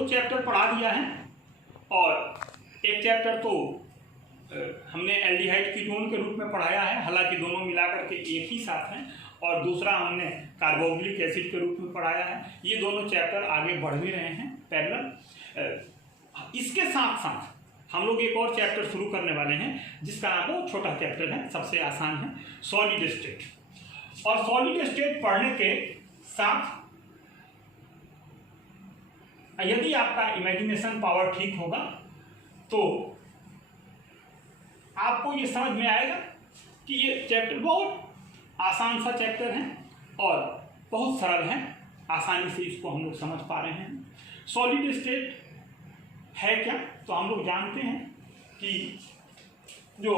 दो चैप्टर पढ़ा दिया है और एक चैप्टर तो हमने एल्डिहाइड कीटोन के रूप में पढ़ाया है, हालांकि दोनों मिलाकर के एक ही साथ हैं, और दूसरा हमने कार्बोक्सिलिक एसिड के रूप में पढ़ाया है। ये दोनों चैप्टर आगे बढ़ भी रहे हैं पैरेलल। इसके साथ साथ हम लोग एक और चैप्टर शुरू करने वाले हैं जिसका नाम वो छोटा चैप्टर है, सबसे आसान है, सॉलिड स्टेट। और सॉलिड स्टेट पढ़ने के साथ यदि आपका इमेजिनेशन पावर ठीक होगा तो आपको ये समझ में आएगा कि ये चैप्टर बहुत आसान सा चैप्टर है और बहुत सरल है, आसानी से इसको हम लोग समझ पा रहे हैं। सॉलिड स्टेट है क्या, तो हम लोग जानते हैं कि जो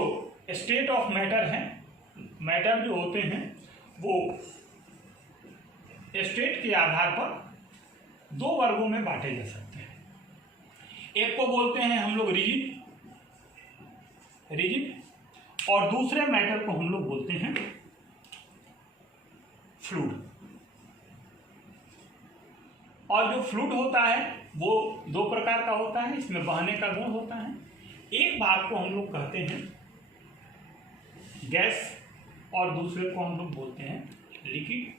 स्टेट ऑफ मैटर है, मैटर जो होते हैं वो स्टेट के आधार पर दो वर्गों में बांटे जा सकते हैं। एक को बोलते हैं हम लोग रिजिड, और दूसरे मैटर को हम लोग बोलते हैं फ्लूइड। और जो फ्लूइड होता है वो दो प्रकार का होता है, इसमें बहने का गुण होता है। एक भाग को हम लोग कहते हैं गैस और दूसरे को हम लोग बोलते हैं लिक्विड,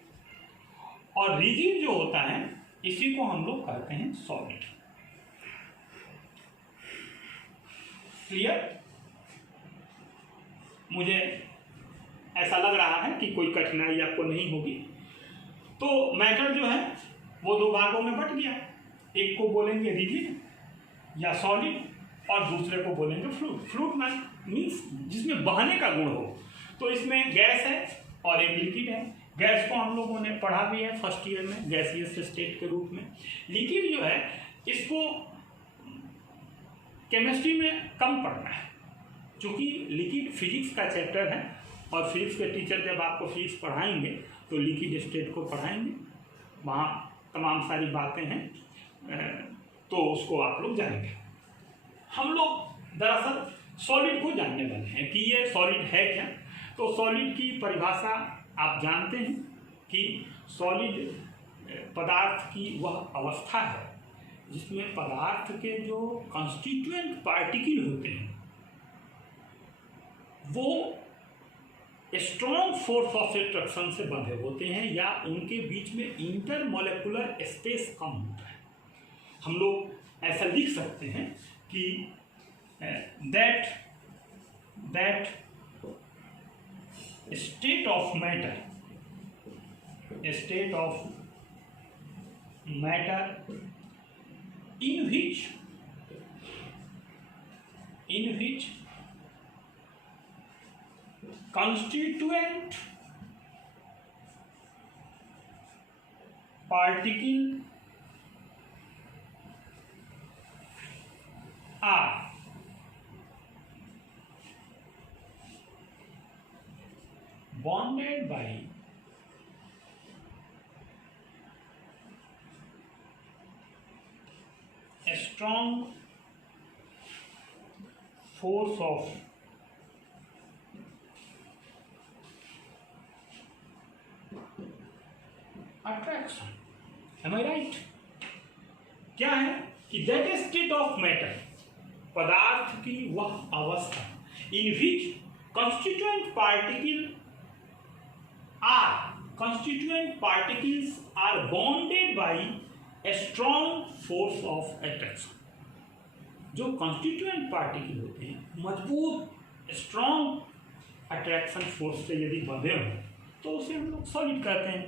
और रिजिड जो होता है इसी को हम लोग कहते हैं सॉलिड। क्लियर? मुझे ऐसा लग रहा है कि कोई कठिनाई आपको नहीं होगी। तो मैटर जो है वो दो भागों में बट गया, एक को बोलेंगे रिजिड या सॉलिड और दूसरे को बोलेंगे फ्लूइड। फ्लूइड मीन्स जिसमें बहने का गुण हो। तो इसमें गैस है और एक लिक्विड है। गैस को हम लोगों ने पढ़ा भी है फर्स्ट ईयर में, गैसियस स्टेट के रूप में। लिक्विड जो है इसको केमिस्ट्री में कम पढ़ना है, क्योंकि लिक्विड फिजिक्स का चैप्टर है और फिजिक्स के टीचर जब आपको फिजिक्स पढ़ाएंगे तो लिक्विड स्टेट को पढ़ाएंगे, वहाँ तमाम सारी बातें हैं, तो उसको आप लोग जानेंगे। हम लोग दरअसल सॉलिड को जानने वाले हैं कि ये सॉलिड है क्या। तो सॉलिड की परिभाषा आप जानते हैं कि सॉलिड पदार्थ की वह अवस्था है जिसमें पदार्थ के जो कॉन्स्टिट्यूएंट पार्टिकल होते हैं वो स्ट्रॉन्ग फोर्स ऑफ अट्रैक्शन से बंधे होते हैं या उनके बीच में इंटरमोलेकुलर स्पेस कम होता है। हम लोग ऐसा लिख सकते हैं कि that state of matter in which constituent particle are bonded by a strong force of attraction. Am I right? क्या है कि that state of matter, पदार्थ की वह अवस्था in which constituent particles are bonded by a strong force of attraction. जो constituent particle होते हैं मजबूत स्ट्रॉन्ग अट्रैक्शन फोर्स से यदि बंधे हो तो उसे हम लोग सॉलिड कहते हैं।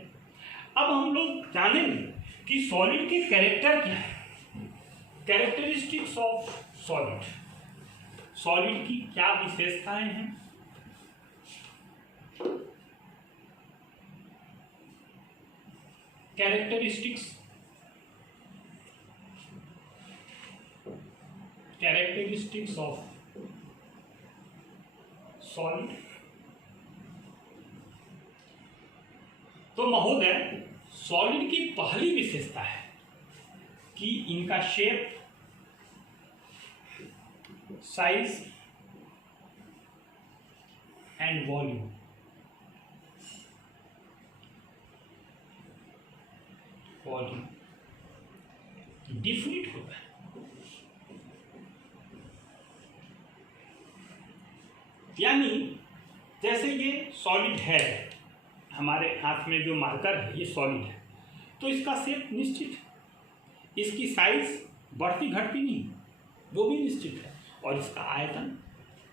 अब हम लोग जानेंगे कि सॉलिड के कैरेक्टर क्या है, कैरेक्टरिस्टिक्स ऑफ सॉलिड, सॉलिड की क्या विशेषताएं हैं। Characteristics of solid. तो महोदय, सॉलिड की पहली विशेषता है कि इनका shape, size and volume. Definite होता है। यानी जैसे ये सॉलिड है, हमारे हाथ में जो मार्कर है ये सॉलिड है, तो इसका शेप निश्चित है, इसकी साइज बढ़ती घटती नहीं, वो भी निश्चित है, और इसका आयतन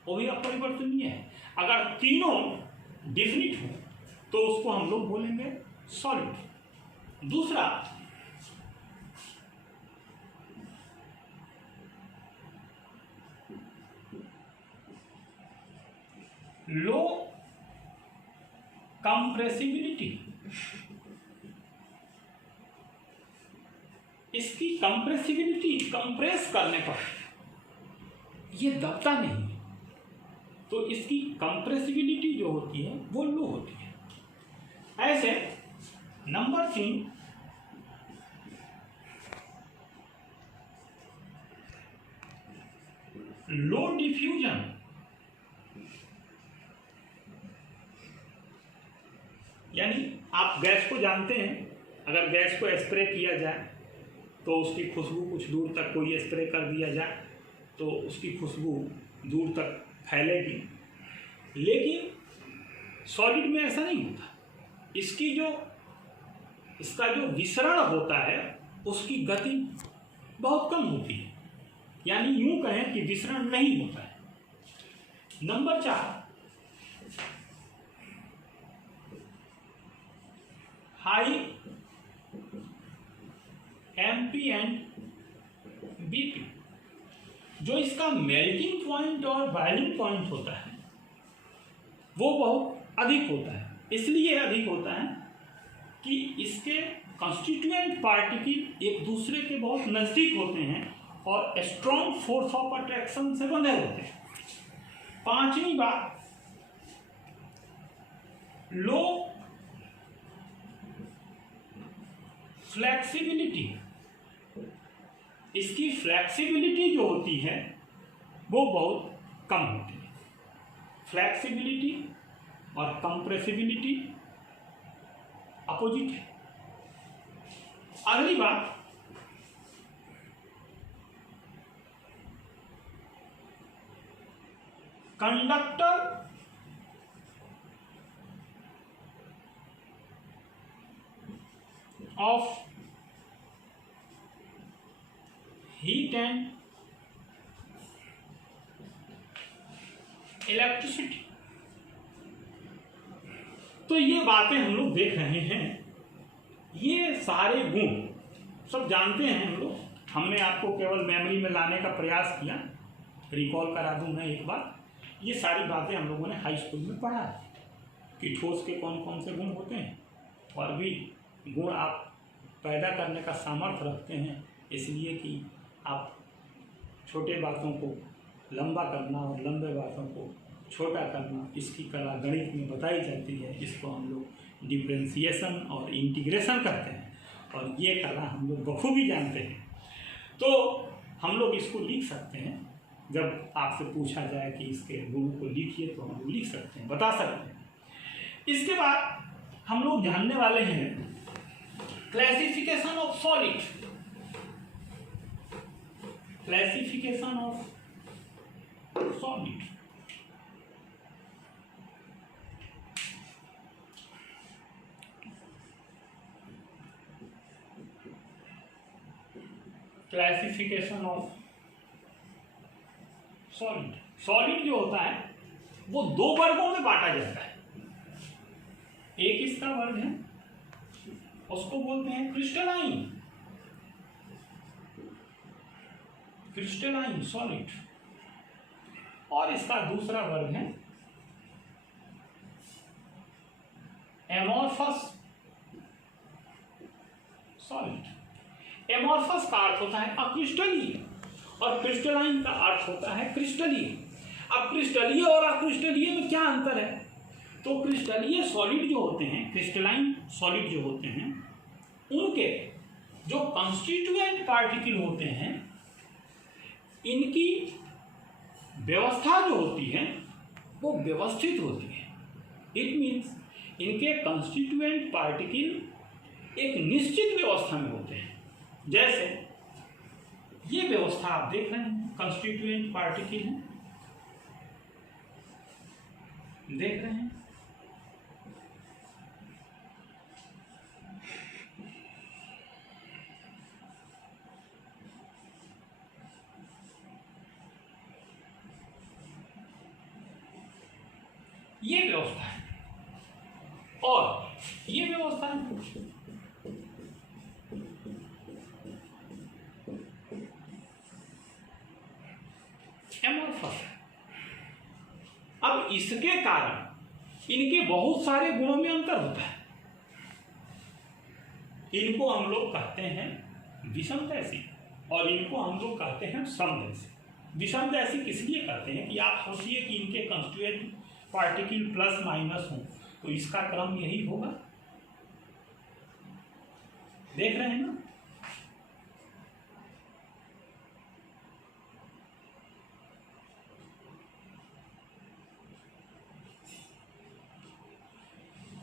वो भी अपरिवर्तनीय है। अगर तीनों डिफिनिट हो तो उसको हम लोग बोलेंगे सॉलिड। दूसरा, लो कंप्रेसिबिलिटी, इसकी कंप्रेसिबिलिटी, कंप्रेस करने पर ये दबता नहीं, तो इसकी कंप्रेसिबिलिटी जो होती है वो लो होती है। ऐसे नंबर 3, लो डिफ्यूजन, यानी आप गैस को जानते हैं, अगर गैस को स्प्रे किया जाए तो उसकी खुशबू कुछ दूर तक, कोई स्प्रे कर दिया जाए तो उसकी खुशबू दूर तक फैलेगी, लेकिन सॉलिड में ऐसा नहीं होता। इसका जो विसरण होता है उसकी गति बहुत कम होती है, यानी यूं कहें कि विसरण नहीं होता है। Number 4, high MP and BP, जो इसका मेल्टिंग पॉइंट और बॉइलिंग पॉइंट होता है वो बहुत अधिक होता है। इसलिए अधिक होता है कि इसके कंस्टिट्यूएंट पार्टिकल एक दूसरे के बहुत नज़दीक होते हैं और स्ट्रॉन्ग फोर्स ऑफ अट्रैक्शन से बंधे होते हैं। 5वीं बात, लो फ्लेक्सिबिलिटी, इसकी फ्लेक्सिबिलिटी जो होती है वो बहुत कम होती है। फ्लेक्सिबिलिटी और कंप्रेसिबिलिटी अपोजिट है। अगली बात, conductor of heat and electricity. तो ये बातें हम लोग देख रहे हैं, ये सारे गुण सब जानते हैं हम लोग। हमने आपको केवल मेमोरी में लाने का प्रयास किया, रिकॉल करा दूं मैं एक बार। ये सारी बातें हम लोगों ने हाई स्कूल में पढ़ा है कि ठोस के कौन कौन से गुण होते हैं, और भी गुण आप पैदा करने का सामर्थ्य रखते हैं, इसलिए कि आप छोटे बातों को लंबा करना और लंबे बातों को छोटा करना, इसकी कला गणित में बताई जाती है। इसको हम लोग डिफरेंशिएशन और इंटीग्रेशन करते हैं, और ये कला हम लोग बखूबी जानते हैं। तो हम लोग इसको लिख सकते हैं, जब आपसे पूछा जाए कि इसके गुणों को लिखिए तो हम लोग लिख सकते हैं, बता सकते हैं। इसके बाद हम लोग जानने वाले हैं classification of solid, classification of solid. Classification of solid, solid जो होता है वो 2 वर्गों में बांटा जाता है। एक इसका वर्ग है, उसको बोलते हैं क्रिस्टलाइन, क्रिस्टलाइन सॉलिड, और इसका दूसरा वर्ग है एमोर्फस सॉलिड। एमोर्फस का अर्थ होता है अक्रिस्टलीय, और क्रिस्टलाइन का अर्थ होता है क्रिस्टलीय। अब क्रिस्टलीय और अक्रिस्टलीय में क्या अंतर है? तो क्रिस्टलीय सॉलिड जो होते हैं, क्रिस्टलाइन सॉलिड जो होते हैं, उनके जो कंस्टिट्यूएंट पार्टिकल होते हैं, इनकी व्यवस्था जो होती है वो व्यवस्थित होती है। इट मीन्स इनके कंस्टिट्यूएंट पार्टिकल एक निश्चित व्यवस्था में होते हैं। जैसे ये व्यवस्था आप देख रहे हैं, कंस्टिट्यूएंट पार्टिकल है, देख रहे हैं। ये व्यवस्था है और ये व्यवस्था है। एमोर्फस। अब इसके कारण इनके बहुत सारे गुणों में अंतर होता है। इनको हम लोग कहते हैं विषमदैशी और इनको हम लोग कहते हैं समदैशी। विषमदैशी किस लिए कहते हैं कि आप सोचिए कि इनके कंस्टिट्यूएंट पार्टिकल प्लस माइनस हो तो इसका क्रम यही होगा, देख रहे हैं ना।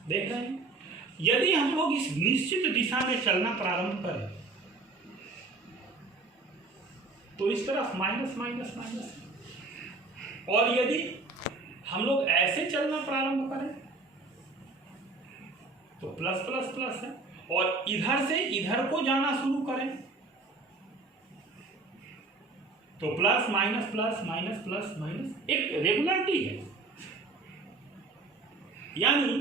देख रहे हैं, यदि हम लोग इस निश्चित दिशा में चलना प्रारंभ करें तो इस तरफ माइनस माइनस माइनस, और यदि हम लोग ऐसे चलना प्रारंभ करें तो प्लस प्लस प्लस है, और इधर से इधर को जाना शुरू करें तो plus minus plus minus plus minus, एक रेगुलरिटी है। यानी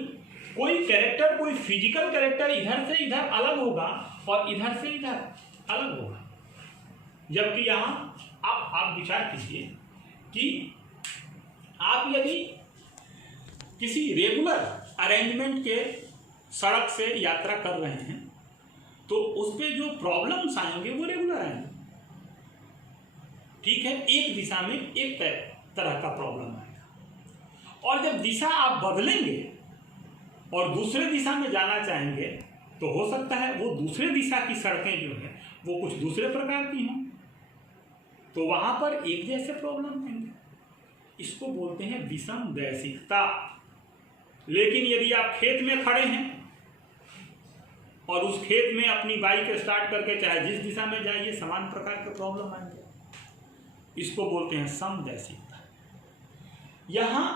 कोई कैरेक्टर, कोई फिजिकल कैरेक्टर इधर से इधर अलग होगा और इधर से इधर अलग होगा, जबकि यहां आप विचार कीजिए कि आप यदि किसी रेगुलर अरेंजमेंट के सड़क से यात्रा कर रहे हैं तो उस पर जो प्रॉब्लम्स आएंगे वो रेगुलर आएंगे, ठीक है। एक दिशा में एक तरह का प्रॉब्लम आएगा, और जब दिशा आप बदलेंगे और दूसरे दिशा में जाना चाहेंगे तो हो सकता है वो दूसरे दिशा की सड़कें जो है वो कुछ दूसरे प्रकार की हों, तो वहां पर एक जैसे प्रॉब्लम आएंगे। इसको बोलते हैं विषमदैशिकता। लेकिन यदि आप खेत में खड़े हैं और उस खेत में अपनी बाइक स्टार्ट करके चाहे जिस दिशा में जाइए समान प्रकार के प्रॉब्लम आएंगे। इसको बोलते हैं समदैशिकता। यहाँ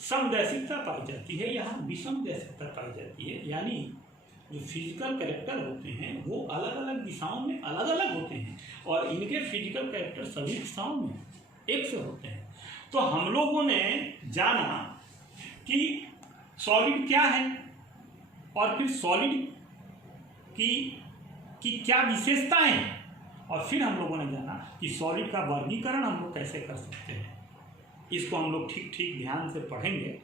समदैशिकता पाई जाती है, यहाँ विषमदैशिकता पाई जाती है। यानी जो फिजिकल कैरेक्टर होते हैं वो अलग अलग दिशाओं में अलग अलग होते हैं और इनके फिजिकल कैरेक्टर सभी दिशाओं में एक से होते हैं। तो हम लोगों ने जाना कि सॉलिड क्या है और फिर सॉलिड की क्या विशेषताएं हैं, और फिर हम लोगों ने जाना कि सॉलिड का वर्गीकरण हम लोग कैसे कर सकते हैं। इसको हम लोग ठीक ठीक ध्यान से पढ़ेंगे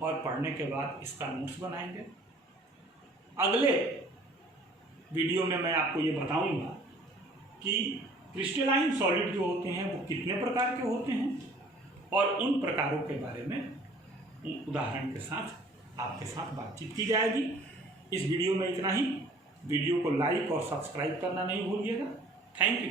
और पढ़ने के बाद इसका नोट्स बनाएंगे। अगले वीडियो में मैं आपको ये बताऊंगा कि क्रिस्टलाइन सॉलिड जो होते हैं वो कितने प्रकार के होते हैं और उन प्रकारों के बारे में उदाहरण के साथ आपके साथ बातचीत की जाएगी। इस वीडियो में इतना ही। वीडियो को लाइक और सब्सक्राइब करना नहीं भूलिएगा। Thank you.